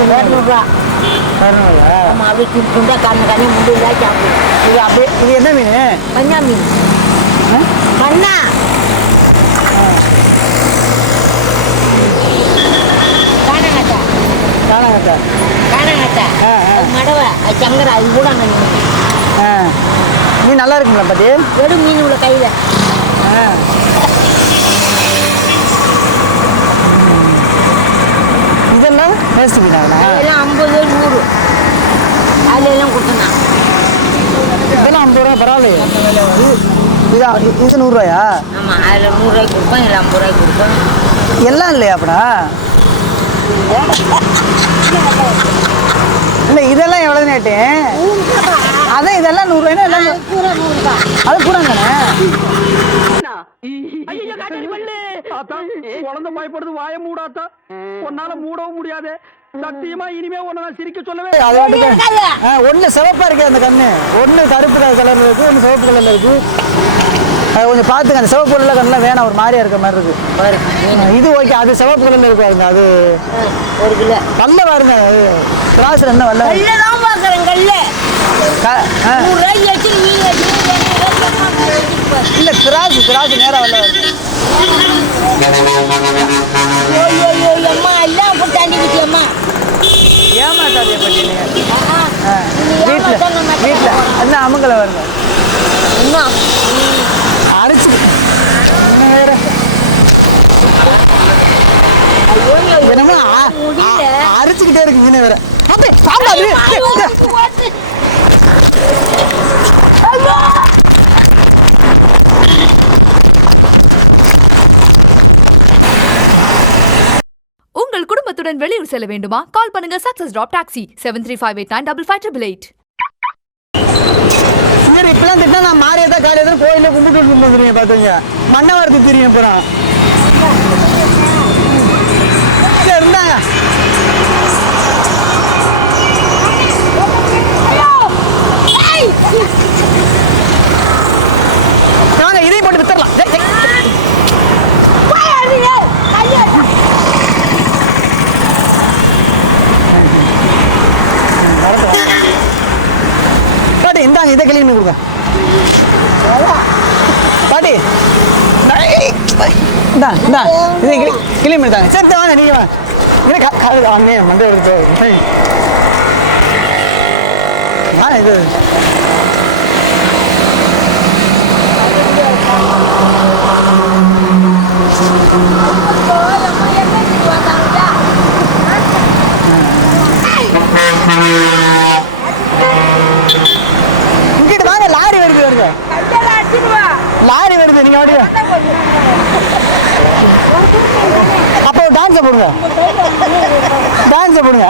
200 ஆமாம். அப்படியே துண்டா கண்ணு முடியல சாப்பிடு. இது அப்படியே இது என்ன மீன்? மண்ணா மீன். மண்ணா காணாங்கத்தா காணாங்கத்தா காணாங்கத்தா மடவை சங்கரா அது கூட அங்கே மீன் நல்லா இருக்குங்களா பாட்டி? வெறும் மீன் உள்ள கையில். இதெல்லாம் வேஸ்ட் மீனாங்களா? இதெல்லாம் 50 100 அதில் எல்லாம் கொடுத்தேன். இதெல்லாம் 50 ரூபா பரவாயில்லையே. இது 100 ரூபாயா? ஆமாம், அதில் 100 ரூபாய்க்கு கொடுப்பேன், இதில் 50 ரூபாய்க்கு கொடுப்பேன். எல்லாம் இல்லையா அப்படா? இல்லை இதெல்லாம் எவ்வளோ நேட்டு? அதான் இதெல்லாம் 100 ரூபாய்னா எல்லாம் பூரா 100 ரூபா. அது பூராங்கண்ணே. குழந்தை பயப்படுது, வாய மூடாத்தா. உன்னால மூடவும் முடியாது. சத்தியமா இனிமே உன்னை நான் சிரிக்க சொல்லவே. ஒண்ணு சிவப்பா இருக்கு அந்த கண்ணு, ஒண்ணு கருப்பு கலர்ல இருக்கு, ஒண்ணு சிவப்பு கலர்ல இருக்கு. அது கொஞ்சம் பாத்துங்க, அந்த சிவப்பு கலர்ல கண்ணெல்லாம் வேணாம், ஒரு மாதிரியா இருக்க மாதிரி இருக்கு. இது ஓகே, அது சிவப்பு கலர்ல இருக்கு பாருங்க. அது 1 கிலோ கல்ல பாருங்க, கிராஸ்ல என்ன வரல தான் பாக்குறேன். கல்ல 100 ரூபாய்க்கு வச்சு மீன் இல்ல, கிராஸ் நேரா வரல. அம்மா எல்லாம் அப்படி தாண்டிக்கிச்சு. அம்மா ஏமாத்தாதே பண்ணி வீட்டுல என்ன அமுங்கல வருங்க இன்னும் அரைச்சு வேற என்னமோ அரைச்சுக்கிட்டே இருக்கு மீன் வேற. உங்கள் குடும்பத்துடன் வெளியூர் செல்ல வேண்டுமா? கால் பண்ணுங்க சக்சஸ் டாப் டாக்ஸி 7358955588. இப்பெல்லாம் திட்டா நான் மாறியதா காலையில கோயில கும்பிட்டு வந்துருங்க. பாத்துங்க மண்ணவாரத்துக்கு தெரியும் போறான் இருந்தாங்க. இதையும் போட்டு வித்தரலாம். பாட்டி இந்தாங்க, இதை கிளீன் கொடுங்க பாட்டி. இந்தா இதை கிளீன் பண்ணிட்டாங்க. சரி வாங்க, நீங்க வாங்க. மண்டை எடுத்து இது இங்கிட்டு வாங்க. லாரி வருது. லாரி வருது, நீங்க ஓடியா. அப்போ டான்ஸை போடுங்க, டான்ஸை போடுங்க.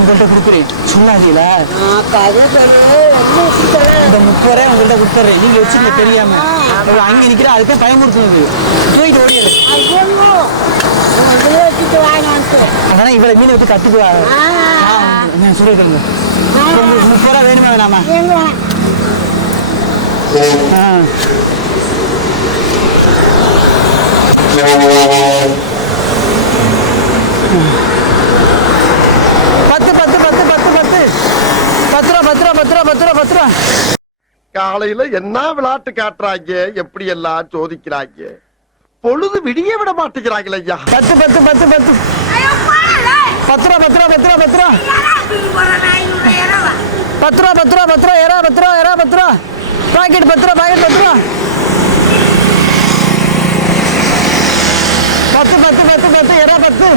உங்கள்கிட்ட கொடுக்குறேன் சொல்லாதீங்களா? இந்த 30 ரூபாய் உங்கள்கிட்ட கொடுத்துட்றேன், நீங்க வச்சுக்க தெரியாம. அங்கே நிற்கிறேன், அதுக்கு பயமுறுத்துனது தூக்கிட்டு ஓடிடு. அதனால இவ்வளவு மீன் வச்சு கத்துக்குவாங்க. சொல்லிடுங்க, 30 ரூபா வேணுமா வேணாமா? காலையில என்ன விளையாட்டு காட்டுறாங்க, எப்படி எல்லாம் சோதிக்கிறாங்க. பொழுது விடிய விட மாட்டேங்கிறாங்களே ஐயா. 10 10 10 10 10 ரூபா 10 ரூபா 10 ரூபா 10 ரூபா 10 ரூபா 10 ரூபா 10 ரூபா எரா 10 ரூபா எரா 10 ரூபா பாக்கெட் 10 ரூபா பாக்கெட் 10 ரூபா 10 10 10 10 எரா 10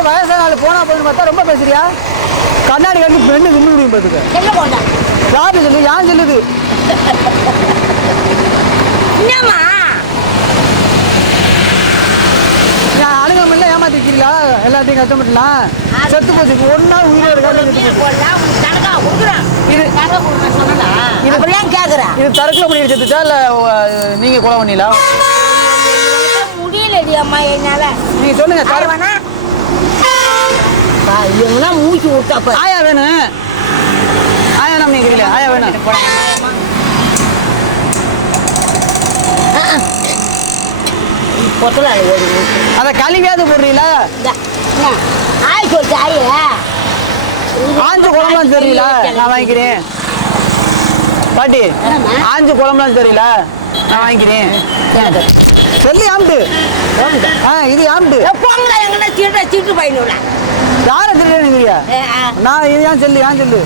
மாதிரி வயசான ஆள் போனா போதுன்னு பார்த்தா ரொம்ப பேசுறியா? கண்ணாடி கட்டி பெண்ணு விண்ணு முடியும் பார்த்துக்க. என்ன போண்டா யாரு சொல்லு? யான் சொல்லுது? என்னம்மா நான் அணுகாமல ஏமாத்திருக்கீங்களா? எல்லாத்தையும் கஷ்டப்பட்டுலாம் செத்து போச்சு. ஒரு நாள் உயிரோட இருக்காது. இது அப்படிலாம் கேக்குறா இது தரக்குல பண்ணி செத்துச்சா இல்ல நீங்க கொலை பண்ணீங்களா? முடியலடி அம்மா என்னால. நீங்க சொல்லுங்க. இவங்கெல்லாம் மூச்சு விட்டா ஆயா வேணும். ஆயா நம்ம கேட்கல. ஆயா வேணும். பொட்டல அதை கழுவியாவது போடுறீங்களா? ஆய் சொல்லிட்டு ஆய ஆஞ்சு குழம்புலாம் தெரியல. நான் வாங்கிக்கிறேன் பாட்டி. ஆஞ்சு குழம்புலாம் தெரியல. நான் வாங்கிக்கிறேன். சொல்லி ஆம்ட்டு. இது ஆம்ட்டு. போங்களா எங்கன்னா சீட்டு பயனுள்ள யாரை தெரியலையா? நான் இது ஏன் சொல்லு? ஏன் சொல்லு?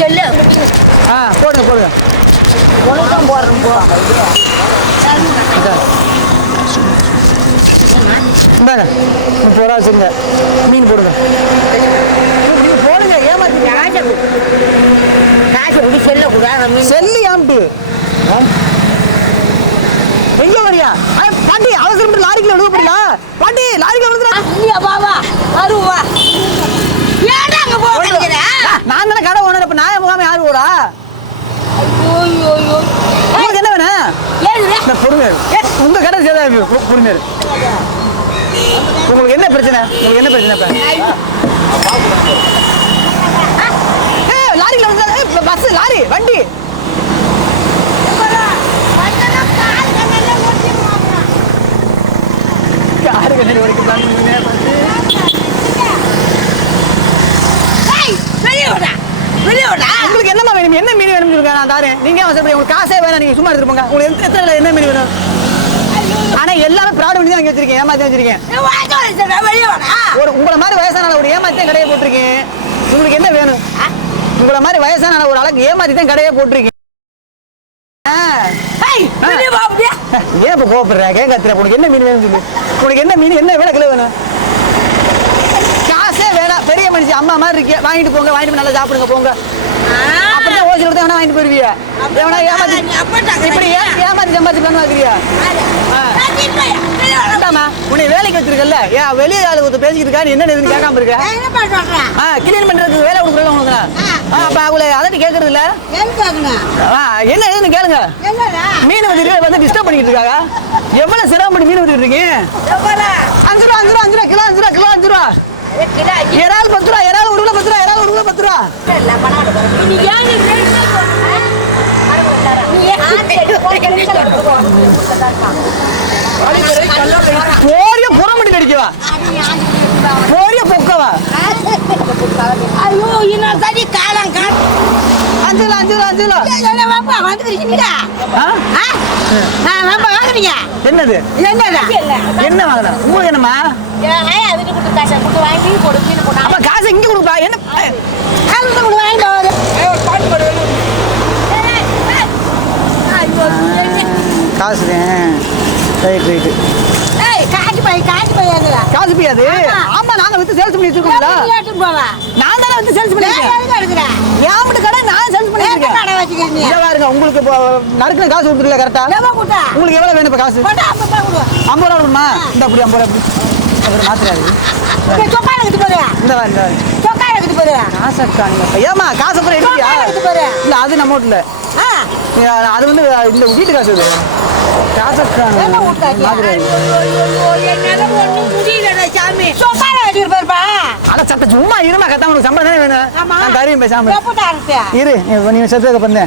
சொல்லு போடுங்க போடுங்க. உனக்கும் போடுறோம் போ. இந்தாங்க 30 ரூபா வச்சுருங்க. மீன் போடுங்க. நீங்க போடுங்க. ஏமாத்தி காசு எப்படி சொல்லக்கூடாது. செல்லு ஆம்ட்டு. எங்க வரியா? பாட்டி அவசரம் லாரிக்குள்ள விழுக போறீங்களா? பாட்டி லாரிக்குள்ள விழுந்துடா. இல்லையா பாபா வருவா ஏடா அங்க போகிறீங்க? நான் தானே கடை ஓனர். அப்ப நான் போகாம யாரு போறா? ஐயோ உங்களுக்கு என்ன வேணும்? ஏது பொறுமை. உங்க கடை சேதா பொறுமை. உங்களுக்கு என்ன பிரச்சனை? உங்களுக்கு என்ன பிரச்சனை? லாரிக்குள்ள விழுந்தா பஸ் லாரி வண்டி காரு கண்ணாடி வரைக்கும் உங்களுக்கு என்னமா வேணும்? என்ன மீன் வேணும்னு சொல்லுங்க. நான் தாரேன். நீங்க அவசரப்படி உங்களுக்கு காசே வேணாம். நீங்க சும்மா எடுத்துருப்போங்க. உங்களுக்கு எத்தனை என்ன மீன் வேணும்? ஆனா எல்லாமே ப்ராட் பண்ணி தான் அங்கே வச்சிருக்கேன். ஏமாத்தி வச்சிருக்கேன். உங்களை மாதிரி வயசான ஒரு ஏமாத்தி தான் கடையை போட்டிருக்கேன். உங்களுக்கு என்ன வேணும்? உங்களை மாதிரி வயசான ஒரு அளவுக்கு ஏமாத்தி தான் கடையை போட்டிருக்கேன். ஏன் இப்ப கோபப்படுற? கேட்கற உனக்கு என்ன மீன் வேணும் சொல்லு. உனக்கு என்ன மீன் என்ன வேலை கிலோ வேணும்? காசே வேணாம். பெரிய மனுஷன் அம்மா மாதிரி இருக்கே. வாங்கிட்டு போங்க. வாங்கிட்டு நல்லா சாப்பிடுங்க போங்க. அப்படிதான் ஓசி கொடுத்தா வேணா வாங்கிட்டு போயிருவியா? எவனா ஏமாத்தி இப்படி ஏமாத்தி சம்பாதிச்சு பண்ணுவாக்குறியா? உன்னை வேலைக்கு வச்சிருக்கல. ஏன் வெளியே ஆளு பேசிக்கிட்டு இருக்கா? என்ன எதுன்னு கேட்காம இருக்க? கிளீன் பண்றதுக்கு வேலை கொடுக்குறல உங்களுக்கு. அப்ப அவங்கள அதட்டி கேட்கறது இல்ல. என்ன ஏதுன்னு கேளுங்க. மீன் வந்து டிஸ்டர்ப் பண்ணிட்டு இருக்காங்க. எவ்வளவு சிரமப்பட்டு மீன் வந்துட்டு இருக்கீங்க? 5 ரூபா 5 ரூபா 5 ரூபா கிலோ 5 ரூபா கிலோ 5 ரூபா. இறால் 10 ரூபா. இறால் 1 கிலோ 10 ரூபா. இறால் 1 கிலோ 10 ரூபா. போறிய புறமட்டி அடிக்கவா? போறிய பொக்கவா? ஐயோ இன்னும் சரி காலம் 5 கிலோ 5 கிலோ 5 கிலோ வந்துருக்கீங்க. என்னது? என்ன வாங்கணும்? உங்களுக்கு என்னமா? அப்ப காசு இங்க கொடுப்பா. என்ன காசு ரைட் காசு பியாது. ஆமா நாங்க வித்து சேல்ஸ் பண்ணி வச்சிருக்கோம்ல. நான் தானே வித்து சேல்ஸ் பண்ணிருக்கேன். யாமட்டு கடை நான் சேல்ஸ் பண்ணிருக்கேன். இத பாருங்க உங்களுக்கு நறுக்குன காசு கொடுத்துருல கரெக்ட்டா? உங்களுக்கு எவ்வளவு வேணும் இப்ப காசு? 50 ரூபா கொடுமா? இந்த அப்படி 50 ரூபா அப்படி மாத்திராது. இந்த வாங்க ஏமா காசு அப்புறம் எடுத்தியா? இல்ல அது நம்ம வீட்டுல அது வந்து இல்ல வீட்டு காசு இது. சும்மா இருமா கத்தா உனக்கு சம்பளம் தானே வேணும். நான் தருவேன் பேசாம இரு. நீ செத்து பண்ண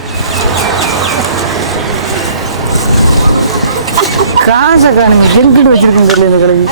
காசை காணுங்க எங்கிட்டு வச்சிருக்கீங்க தெரியல இந்த கடைக்கு.